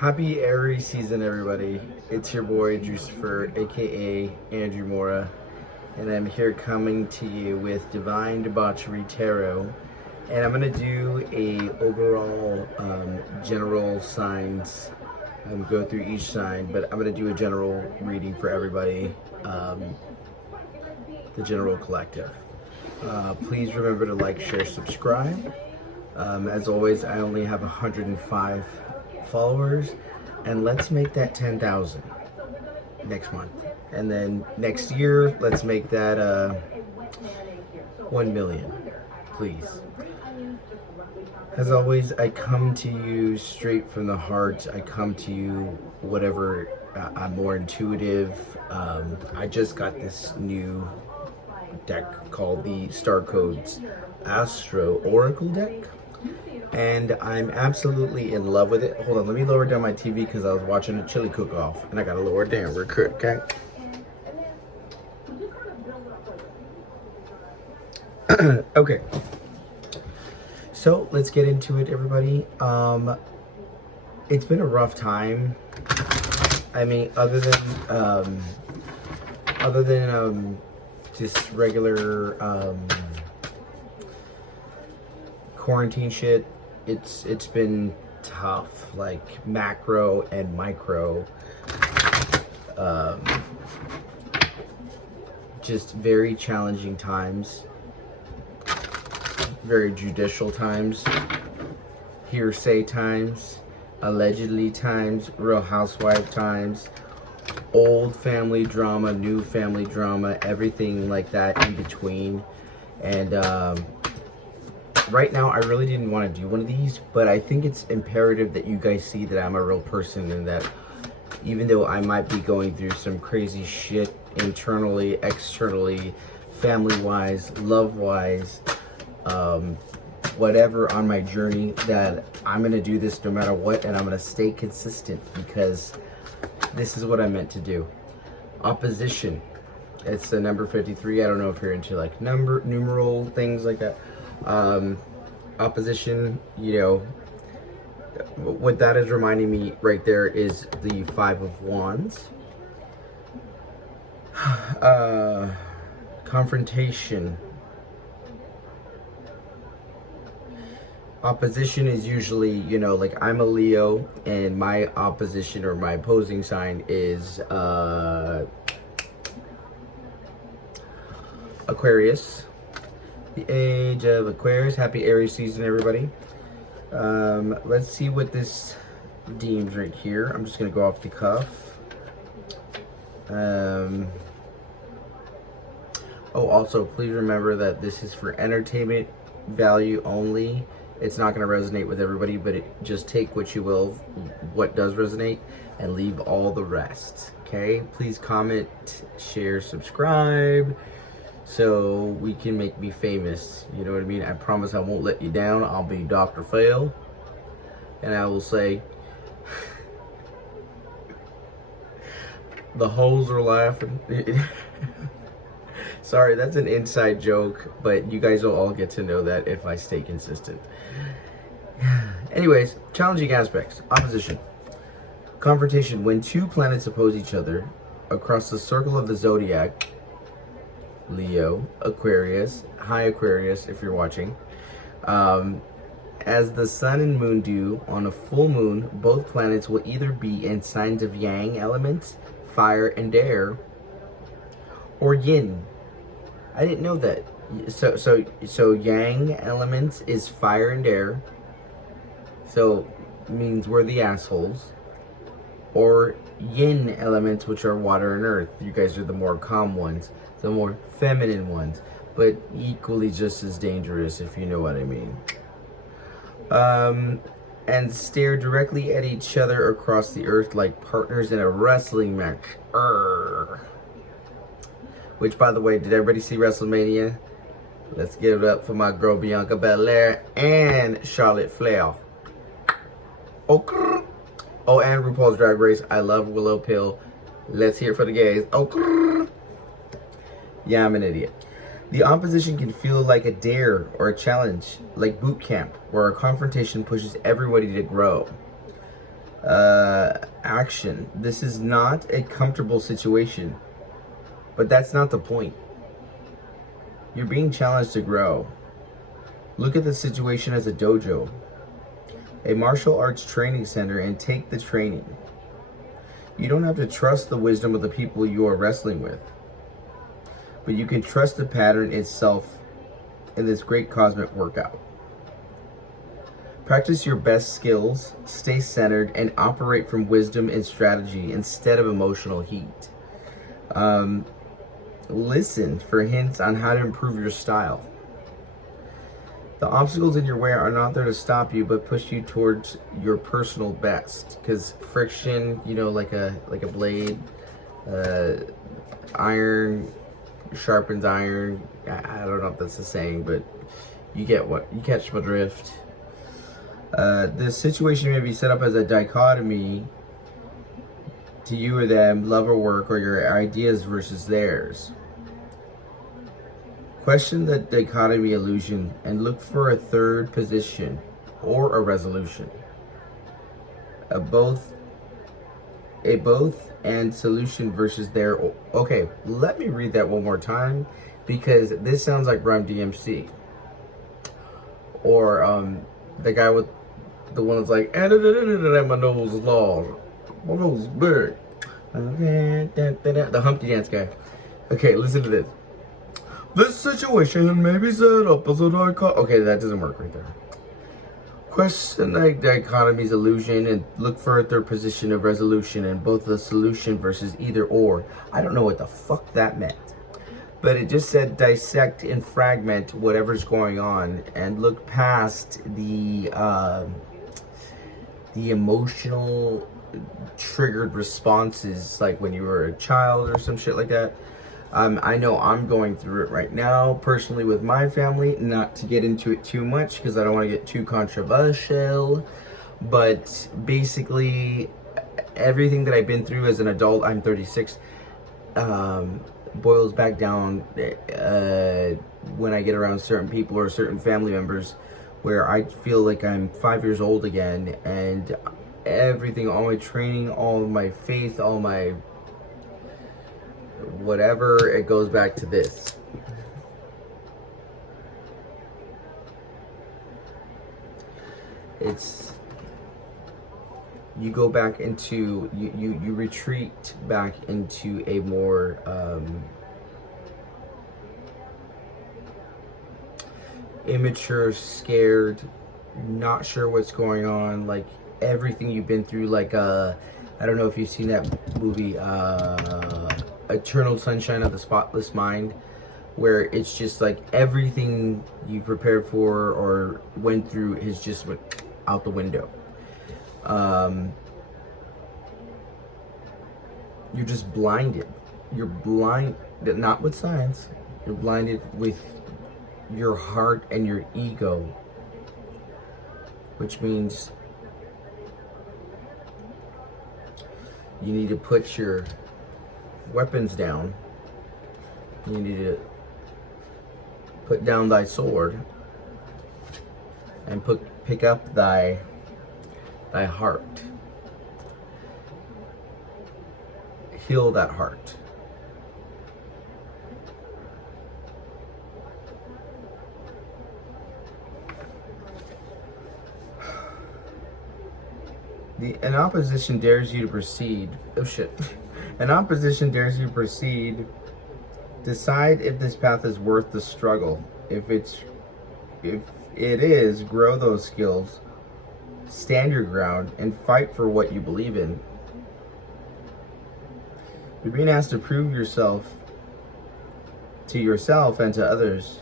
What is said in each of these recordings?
Happy Aries season, everybody. It's your boy, Juicer, aka Andrew Mora, and I'm here coming to you with Divine Debauchery Tarot. And I'm going to do a overall general signs, go through each sign, but I'm going to do a general reading for everybody, the general collective. Please remember to like, share, subscribe. As always, I only have 105 followers, and let's make that 10,000 next month, and then next year let's make that 1 million, please. As always, I come to you straight from the heart. I come to you whatever, I'm more intuitive. I just got this new deck called the Star Codes Astro Oracle deck, and I'm absolutely in love with it. Hold on, let me lower down my TV because I was watching a chili cook-off, and I gotta lower it down real quick, okay? Okay, so let's get into it, everybody. It's been a rough time. I mean, other than just regular quarantine shit, it's been tough, like macro and micro, just very challenging times, very judicial times, hearsay times, allegedly times, Real Housewife times, old family drama, new family drama, everything like that in between. And right now I really didn't want to do one of these, but I think it's imperative that you guys see that I'm a real person, and that even though I might be going through some crazy shit internally, externally, family-wise, love-wise, whatever on my journey, that I'm going to do this no matter what, and I'm going to stay consistent, because this is what I meant to do. Opposition. It's the number 53. I don't know if you're into like numeral things like that. Opposition, you know, what that is reminding me right there is the Five of Wands. Confrontation. Opposition is usually, you know, like I'm a Leo, and my opposition or my opposing sign is Aquarius. The age of Aquarius. Happy Aries season, everybody. Let's see what this deems right here. I'm just gonna go off the cuff. Oh, also please remember that this is for entertainment value only. It's not going to resonate with everybody, but just take what you will, what does resonate, and leave all the rest, okay? Please comment, share, subscribe, so we can make me famous, you know what I mean? I promise I won't let you down. I'll be Dr. Fail, and I will say, the hoes are laughing. Sorry, that's an inside joke, but you guys will all get to know that if I stay consistent. Anyways, challenging aspects. Opposition. Confrontation. When two planets oppose each other across the circle of the zodiac, Leo, Aquarius, hi Aquarius if you're watching, as the sun and moon do on a full moon, both planets will either be in signs of yang elements, fire and air, or yin. I didn't know that. So yang elements is fire and air. So means we're the assholes. Or yin elements, which are water and earth. You guys are the more calm ones, the more feminine ones, but equally just as dangerous, if you know what I mean. And stare directly at each other across the earth like partners in a wrestling match. Which, by the way, did everybody see WrestleMania? Let's give it up for my girl Bianca Belair and Charlotte Flair. Oh, and RuPaul's Drag Race. I love Willow Pill. Let's hear it for the gays. Oh, yeah, I'm an idiot. The opposition can feel like a dare or a challenge, like boot camp, where a confrontation pushes everybody to grow. Action. This is not a comfortable situation, but that's not the point. You're being challenged to grow. Look at the situation as a dojo, a martial arts training center, and take the training. You don't have to trust the wisdom of the people you are wrestling with, but you can trust the pattern itself in this great cosmic workout. Practice your best skills, stay centered, and operate from wisdom and strategy instead of emotional heat. Listen for hints on how to improve your style. The obstacles in your way are not there to stop you, but push you towards your personal best. Because friction, like a blade, iron sharpens iron. I don't know if that's the saying, but you catch my drift. This situation may be set up as a dichotomy to you or them, love or work, or your ideas versus theirs. Question the dichotomy illusion and look for a third position or a resolution. A both and solution versus their. Okay, let me read that one more time because this sounds like Rhyme DMC. Or the guy with the one that's like, and my nose is long, my nose is big. The Humpty Dance guy. Okay, listen to this. This situation may be set up as a dichotomy. Okay, that doesn't work right there. Question the dichotomy's illusion and look for their position of resolution and both the solution versus either or. I don't know what the fuck that meant. But it just said dissect and fragment whatever's going on and look past the emotional triggered responses like when you were a child or some shit like that. I know I'm going through it right now, personally with my family, not to get into it too much because I don't want to get too controversial, but basically everything that I've been through as an adult, I'm 36, boils back down when I get around certain people or certain family members where I feel like I'm 5 years old again, and everything, all my training, all my faith, all my whatever, it goes back to this. It's, you go back into, you retreat back into a more immature, scared, not sure what's going on, like everything you've been through, like I don't know if you've seen that movie Eternal Sunshine of the Spotless Mind, where it's just like everything you prepared for or went through has just went out the window. You're just blinded. You're blind, not with science, you're blinded with your heart and your ego, which means you need to put your weapons down. You need to put down thy sword and pick up thy heart. Heal that heart. An opposition dares you to proceed. Oh shit. An opposition dares you to proceed. Decide if this path is worth the struggle. If it is, grow those skills. Stand your ground and fight for what you believe in. You're being asked to prove yourself to yourself and to others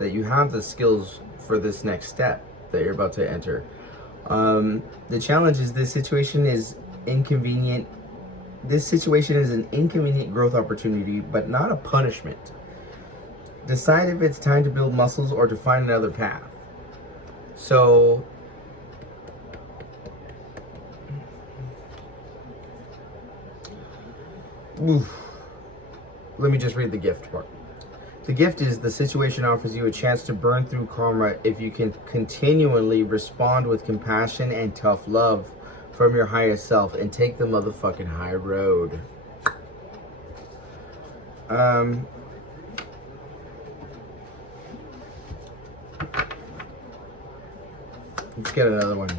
that you have the skills for this next step that you're about to enter. The challenge is this situation is inconvenient. This situation is an inconvenient growth opportunity, but not a punishment. Decide if it's time to build muscles or to find another path. So, let me just read the gift part. The gift is the situation offers you a chance to burn through karma if you can continually respond with compassion and tough love from your higher self and take the motherfucking high road. Let's get another one.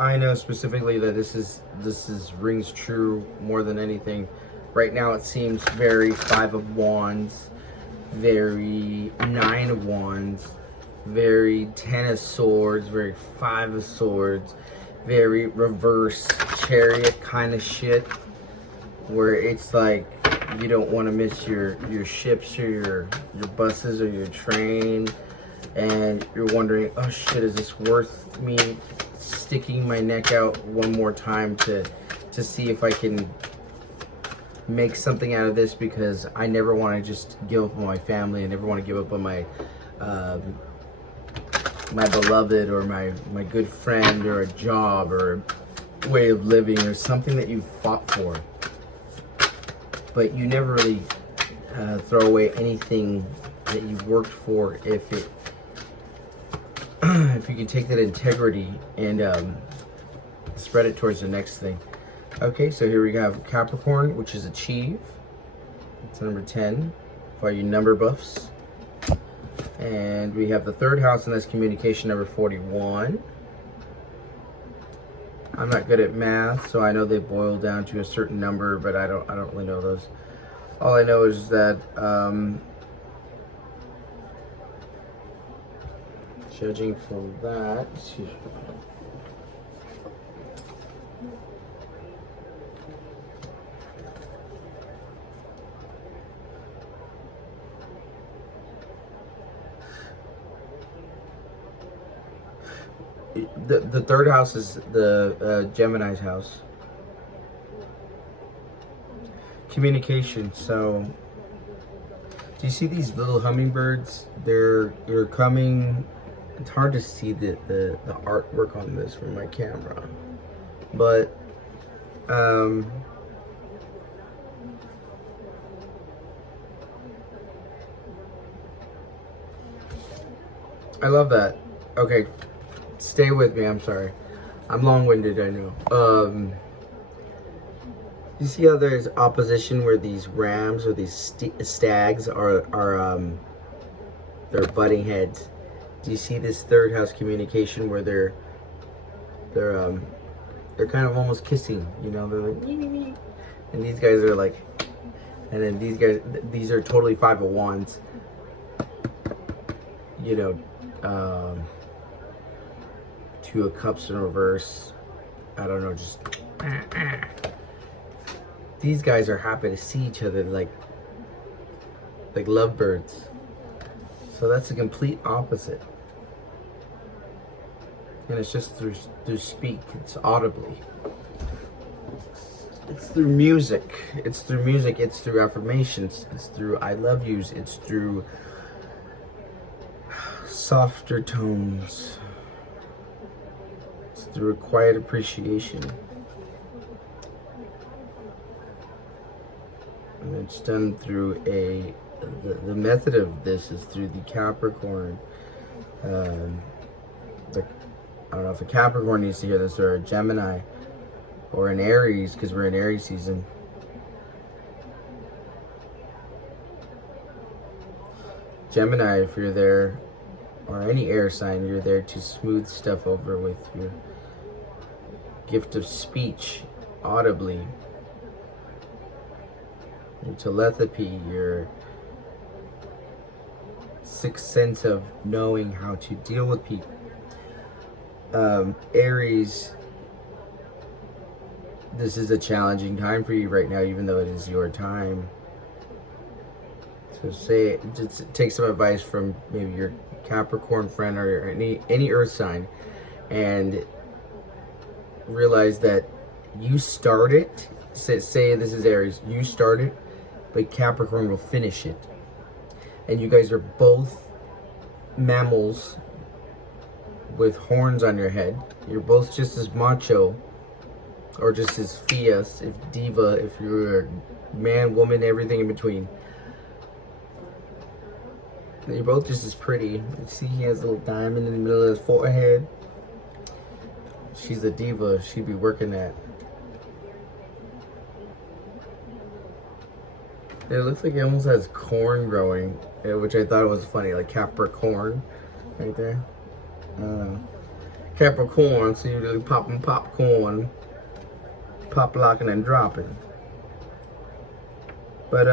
I know specifically that this is rings true more than anything. Right now it seems very Five of Wands, very Nine of Wands, very Ten of Swords, very Five of Swords, very reverse Chariot kind of shit, where it's like you don't want to miss your ships or your buses or your train, and you're wondering, oh shit, is this worth me sticking my neck out one more time to see if I can make something out of this, because I never want to just give up on my family. I never want to give up on my my beloved or my good friend or a job or a way of living or something that you fought for. But you never really throw away anything that you've worked for if it if you can take that integrity and spread it towards the next thing. Okay, so here we have Capricorn, which is achieve. It's number 10 for you number buffs. And we have the third house, and that's communication, number 41. I'm not good at math, so I know they boil down to a certain number, but I don't really know those. All I know is that judging from that, excuse me. The third house is the Gemini's house. Communication. So, do you see these little hummingbirds? They're coming. It's hard to see the artwork on this from my camera, but I love that. Okay. Stay with me, I'm sorry. I'm long-winded, I know. You see how there's opposition where these rams or these stags are they're butting heads? Do you see this third house communication where they're kind of almost kissing, you know? They're like, mee, mee, mee. And these guys are like, and then these are totally Five of Wands. You know, Two of Cups in reverse. I don't know, just these guys are happy to see each other like lovebirds. So that's the complete opposite. And it's just through speak. It's audibly. It's through music. It's through music. It's through affirmations. It's through I love yous. It's through softer tones. Through a quiet appreciation. And it's done through the method of this is through the Capricorn. I don't know if a Capricorn needs to hear this, or a Gemini, or an Aries, because we're in Aries season. Gemini, if you're there, or any air sign, you're there to smooth stuff over with your gift of speech, audibly, your telepathy, your sixth sense of knowing how to deal with people. Aries, this is a challenging time for you right now, even though it is your time. So say, just take some advice from maybe your Capricorn friend or any earth sign, and realize that you start it. Say this is Aries, you start it, but Capricorn will finish it. And you guys are both mammals with horns on your head. You're both just as macho, or just as fierce, if diva, if you're a man, woman, everything in between. They're both just as pretty. You see he has a little diamond in the middle of his forehead. She's a diva. She'd be working that. It looks like it almost has corn growing, which I thought was funny, like Capricorn right there. I don't know. Capricorn, so you're popping popcorn, pop locking and dropping. But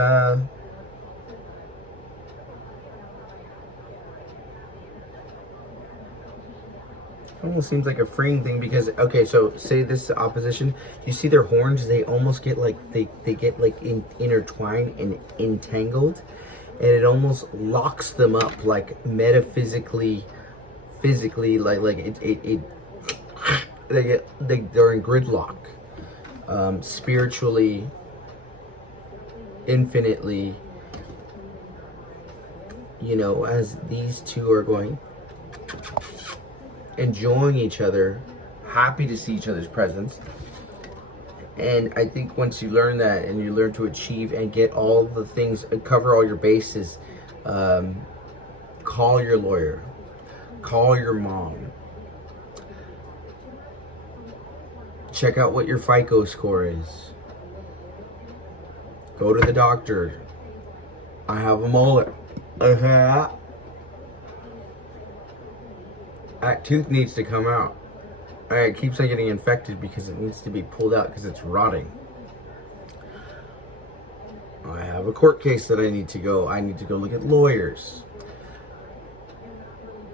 almost seems like a freeing thing because, okay, so say this opposition, you see their horns, they almost get like, they get like intertwined and entangled, and it almost locks them up, like metaphysically, physically, like they're in gridlock, spiritually, infinitely, you know, as these two are going, enjoying each other, happy to see each other's presence. And I think once you learn that and you learn to achieve and get all the things, cover all your bases, call your lawyer, call your mom, check out what your FICO score is, go to the doctor. I have a mullet. That tooth needs to come out. It keeps on getting infected because it needs to be pulled out because it's rotting. I have a court case that I need to go look at lawyers.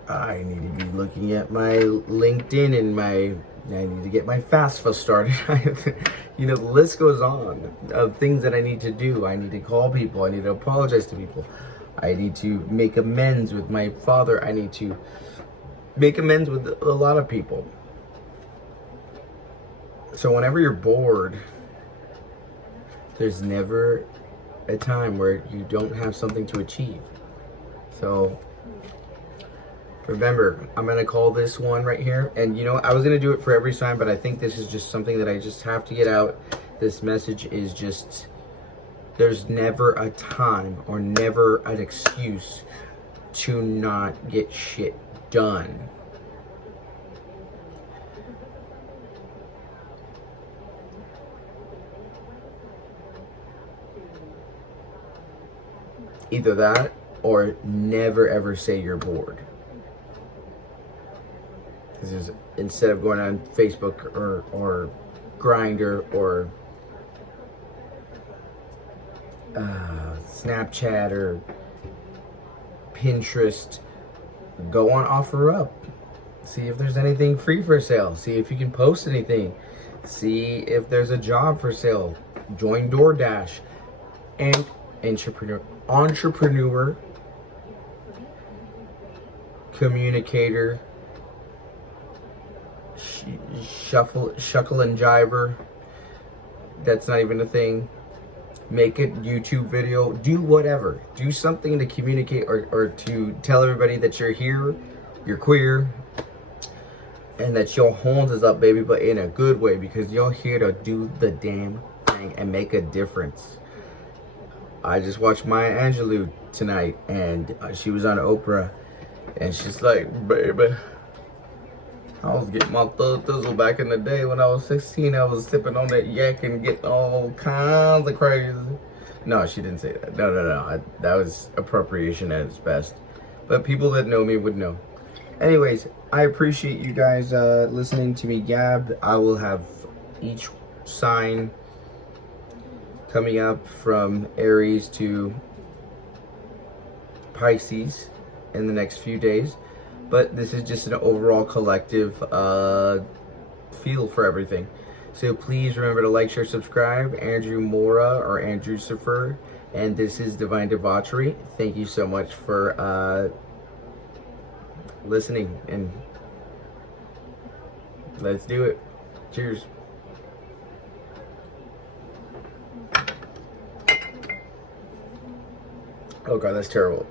I need to be looking at my LinkedIn and I need to get my FAFSA started. You know, the list goes on of things that I need to do. I need to call people. I need to apologize to people. I need to make amends with my father. I need to make amends with a lot of people. So whenever you're bored, there's never a time where you don't have something to achieve. So remember, I'm gonna call this one right here. And you know, I was gonna do it for every sign, but I think this is just something that I just have to get out. This message is just, there's never a time or never an excuse to not get shit done. Either that or never ever say you're bored. Because instead of going on Facebook or Grindr or Snapchat or Pinterest, go on OfferUp. See if there's anything free for sale. See if you can post anything. See if there's a job for sale. Join DoorDash. And entrepreneur, communicator, shuckle and jiver. That's not even a thing. Make a YouTube video. Do whatever. Do something to communicate or to tell everybody that you're here, you're queer, and that your horns is up, baby, but in a good way, because you're here to do the damn thing and make a difference. I just watched Maya Angelou tonight, and she was on Oprah, and she's like, baby, I was getting my thizzle back in the day when I was 16. I was sipping on that yak and getting all kinds of crazy. No, she didn't say that. No. That was appropriation at its best. But people that know me would know. Anyways, I appreciate you guys listening to me gab. I will have each sign coming up from Aries to Pisces in the next few days. But this is just an overall collective feel for everything. So please remember to like, share, subscribe. Andrew Mora or Andrew Sifer. And this is Divine Debauchery. Thank you so much for listening. And let's do it. Cheers. Oh God, that's terrible.